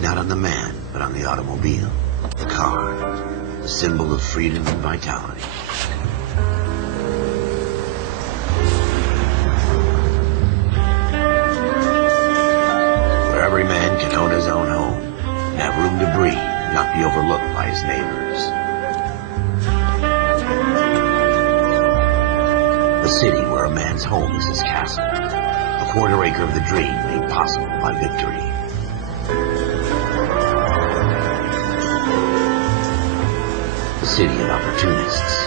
Not on the man, but on the automobile, the car, the symbol of freedom and vitality. Where every man can own his own home and have room to breathe and not be overlooked by his neighbors. The city where a man's home is his castle, a quarter-acre of the dream made possible by victory. The city of opportunists.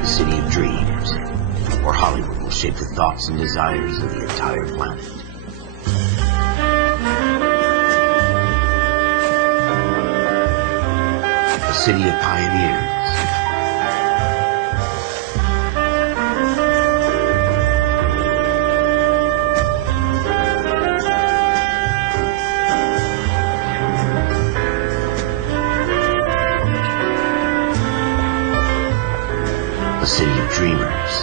The city of dreams, where Hollywood will shape the thoughts and desires of the entire planet. The city of pioneers. The city of dreamers.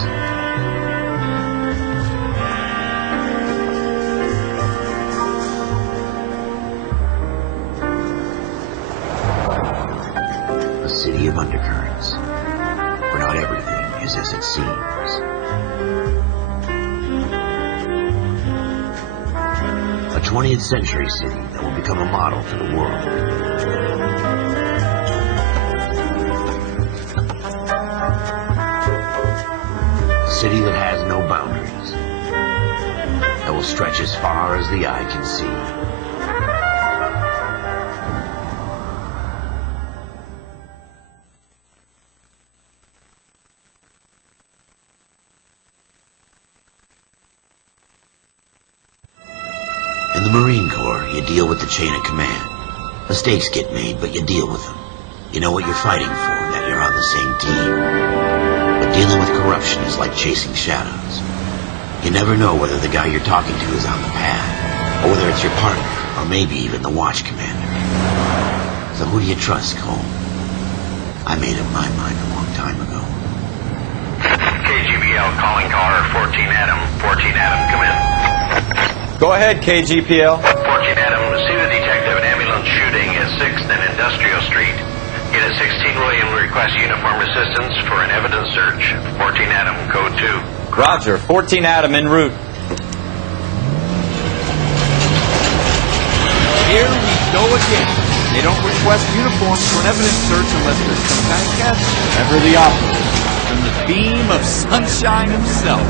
The city of undercurrents, where not everything is as it seems. A 20th century city that will become a model for the world. A city that has no boundaries, that will stretch as far as the eye can see. In the Marine Corps, you deal with the chain of command. Mistakes get made, but you deal with them. You know what you're fighting for, and that you're on the same team. But dealing with corruption is like chasing shadows. You never know whether the guy you're talking to is on the pad, or whether it's your partner, or maybe even the watch commander. So who do you trust, Cole? I made up my mind a long time ago. KGBL calling caller 14 Adam. 14 Adam, come in. Go ahead, KGPL. 14 Adam, see the detective, an ambulance shooting at 6th and Industrial Street. Unit 16 William requests uniform assistance for an evidence search. 14 Adam, code 2. Roger, 14 Adam en route. Here we go again. They don't request uniforms for an evidence search unless there's some kind of catch. Ever the opposite. From the beam of sunshine himself.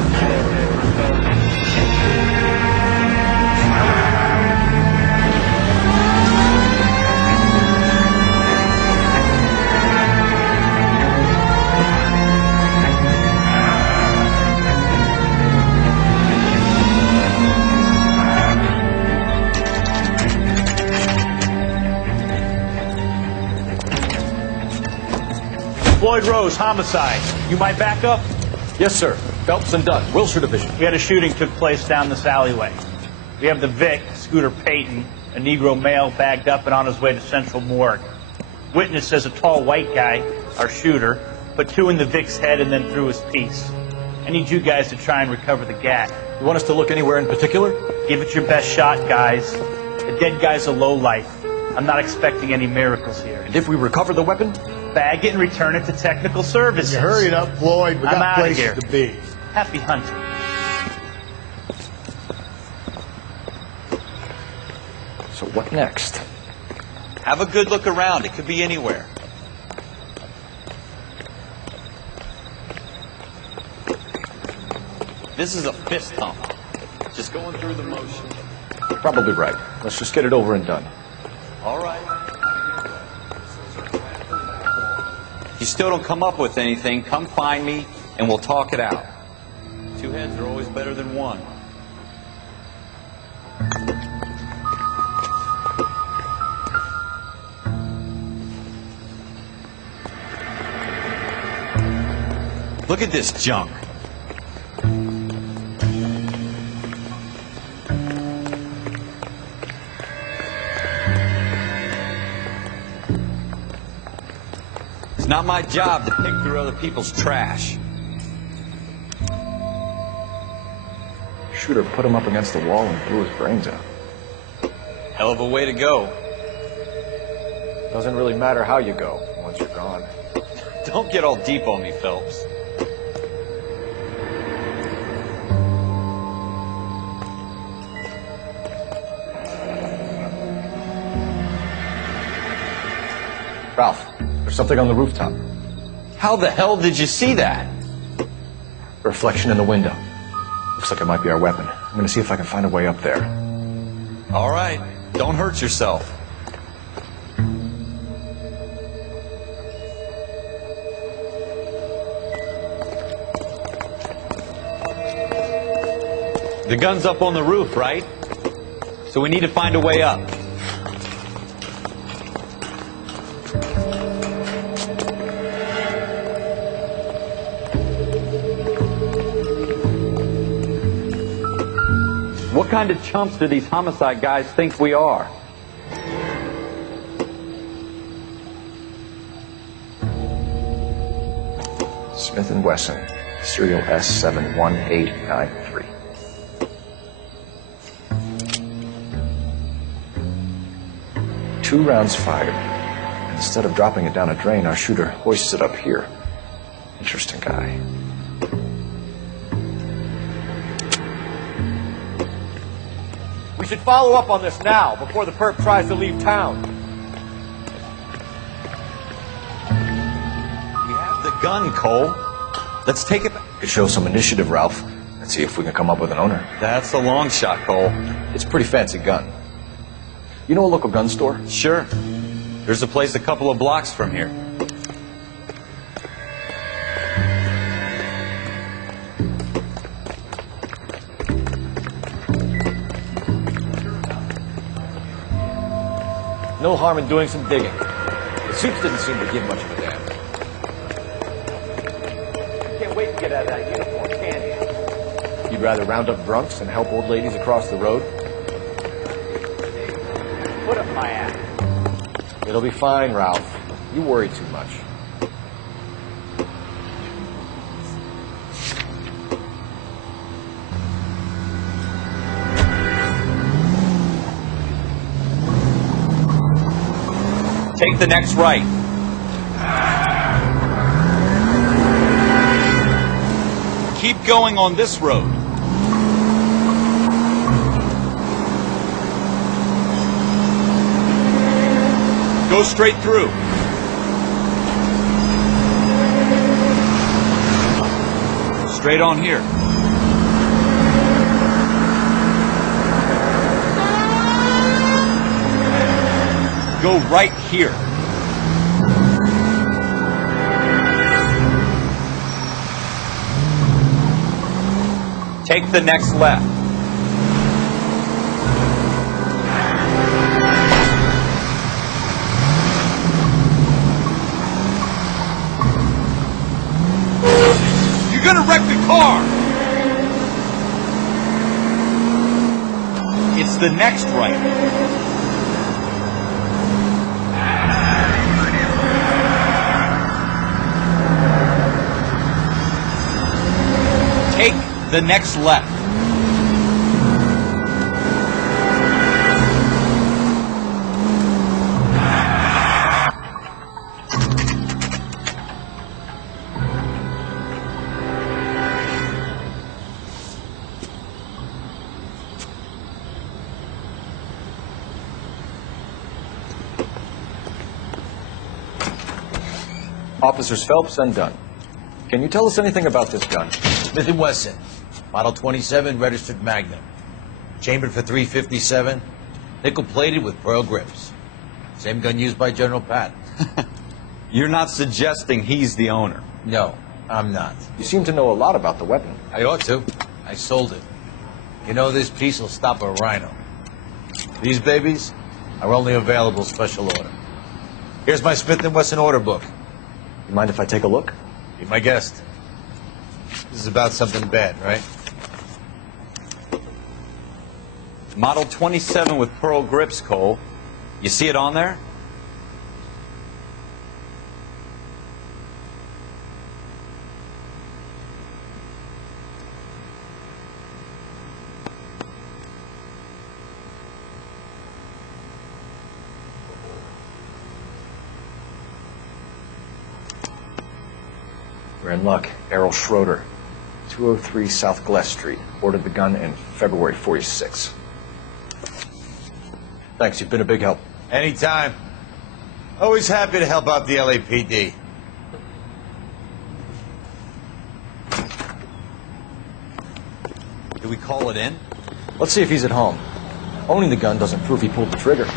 Floyd Rose, homicide. You might back up? Yes, sir. Phelps and Dunn, Wilshire Division. We had a shooting took place down this alleyway. We have the Vic, Scooter Payton, a Negro male bagged up and on his way to Central Morgue. Witness says a tall white guy, our shooter, put 2 in the Vic's head and then threw his piece. I need you guys to try and recover the gat. You want us to look anywhere in particular? Give it your best shot, guys. The dead guy's a lowlife. I'm not expecting any miracles here. And if we recover the weapon? Bag it and return it to technical services. You hurry it up, Floyd. We I'm got outta places here. to be. Happy hunting. So what next? Have a good look around. It could be anywhere. This is a fist pump. Just going through the motion. You're probably right. Let's just get it over and done. All right. If you still don't come up with anything, come find me and we'll talk it out. 2 heads are always better than 1. Look at this junk. It's not my job to pick through other people's trash. shooter put him up against the wall and blew his brains out. Hell of a way to go. Doesn't really matter how you go once you're gone. Don't get all deep on me, Phelps. Ralph, there's something on the rooftop. How the hell did you see that? A reflection in the window. Looks like it might be our weapon. I'm gonna see if I can find a way up there. All right, don't hurt yourself. The gun's up on the roof, right? So we need to find a way up. What kind of chumps do these homicide guys think we are? Smith & Wesson, serial S71893. Two rounds fired. Instead of dropping it down a drain, our shooter hoists it up here. Interesting guy. We should follow up on this now, before the perp tries to leave town. We have the gun, Cole. Let's take it back. Could show some initiative, Ralph, and see if we can come up with an owner. That's a long shot, Cole. It's a pretty fancy gun. You know a local gun store? Sure. There's a place a couple of blocks from here. No harm in doing some digging. The suits didn't seem to give much of a damn. Can't wait to get out of that uniform, can you? You'd rather round up drunks and help old ladies across the road? Put up my ass. It'll be fine, Ralph. You worry too much. Take the next right. Keep going on this road. Go straight through. Straight on here. Go right here. Take the next left. You're gonna wreck the car. It's the next right. Take the next left. Officers Phelps and Dunn. Can you tell us anything about this gun? Smith & Wesson, Model 27, registered Magnum. Chambered for .357, nickel-plated with pearl grips. Same gun used by General Patton. You're not suggesting he's the owner. No, I'm not. You seem to know a lot about the weapon. I ought to. I sold it. You know, this piece will stop a rhino. These babies are only available special order. Here's my Smith & Wesson order book. You mind if I take a look? Be my guest. This is about something bad, right? Model 27 with pearl grips, Cole. You see it on there? We're in luck. Errol Schroeder, 203 South Glass Street. Ordered the gun in February '46. Thanks, you've been a big help. Anytime. Always happy to help out the LAPD. Do we call it in? Let's see if he's at home. Owning the gun doesn't prove he pulled the trigger.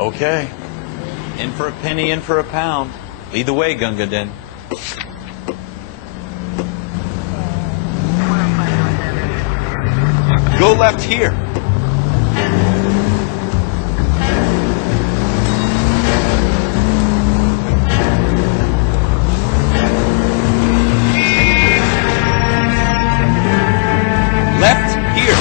Okay. In for a penny, in for a pound. Lead the way, Gunga Din. Go left here. Left here.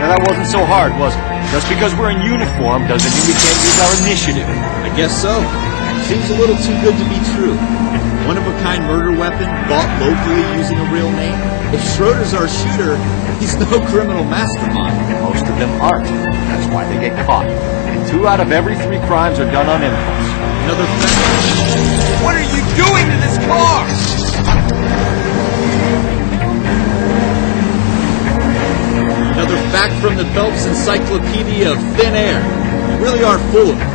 Now that wasn't so hard, was it? Just because we're in uniform doesn't mean we can't use our initiative. I guess so. Seems a little too good to be true. One-of-a-kind murder weapon bought locally using a real name. If Schroeder's our shooter, he's no criminal mastermind. Most of them aren't. That's why they get caught. 2 out of every 3 crimes are done on impulse. Another fact. What are you doing to this car? Another fact from the Phelps Encyclopedia of Thin Air. You really are full of it.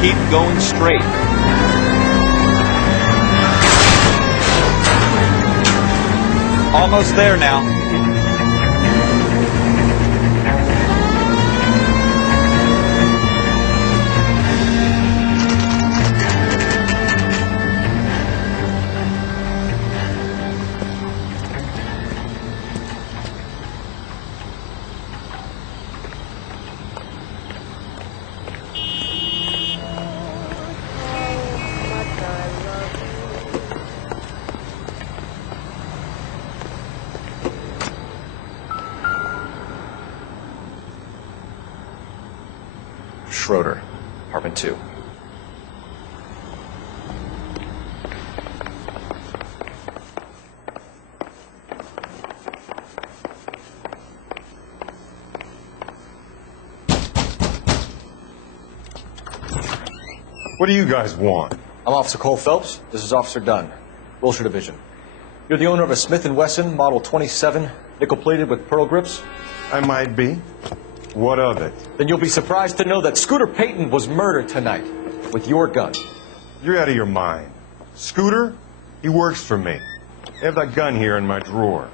Keep going straight. Almost there now. Schroeder, apartment 2. What do you guys want? I'm Officer Cole Phelps. This is Officer Dunn, Wilshire Division. You're the owner of a Smith & Wesson Model 27, nickel-plated with pearl grips? I might be. What of it? Then you'll be surprised to know that Scooter Payton was murdered tonight with your gun. You're out of your mind. Scooter? He works for me. I have that gun here in my drawer.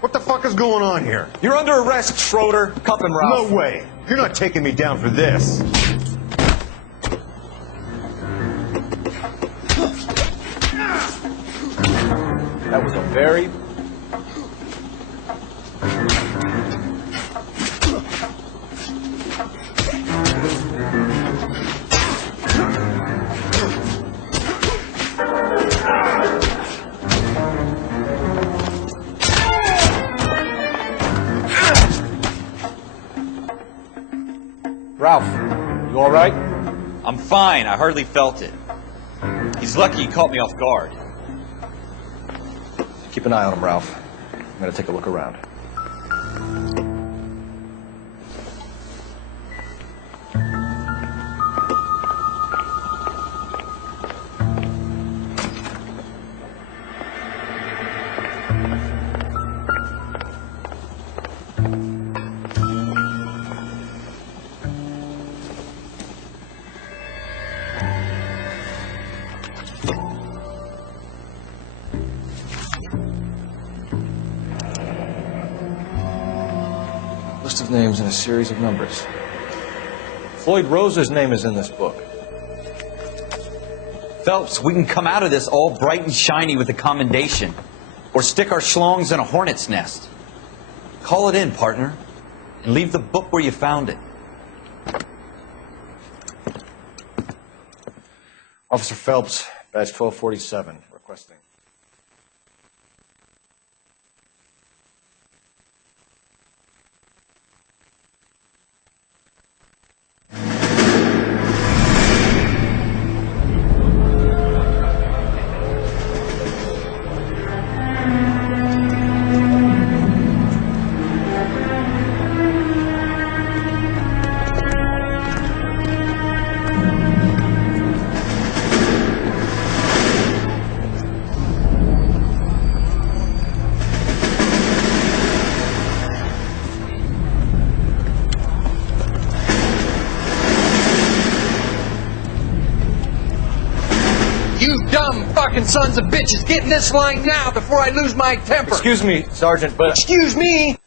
What the fuck is going on here? You're under arrest, Schroeder. Cuff him, Ralph. No way. You're not taking me down for this. That was a very... Ralph, you all right? I'm fine. I hardly felt it. He's lucky he caught me off guard. Keep an eye on him, Ralph. I'm gonna take a look around. List of names and a series of numbers. Floyd Rose's name is in this book. Phelps, we can come out of this all bright and shiny with a commendation. Or stick our schlongs in a hornet's nest. Call it in, partner. And leave the book where you found it. Officer Phelps, badge 1247, requesting. You dumb fucking sons of bitches, get in this line now before I lose my temper. Excuse me, Sergeant, but... Excuse me?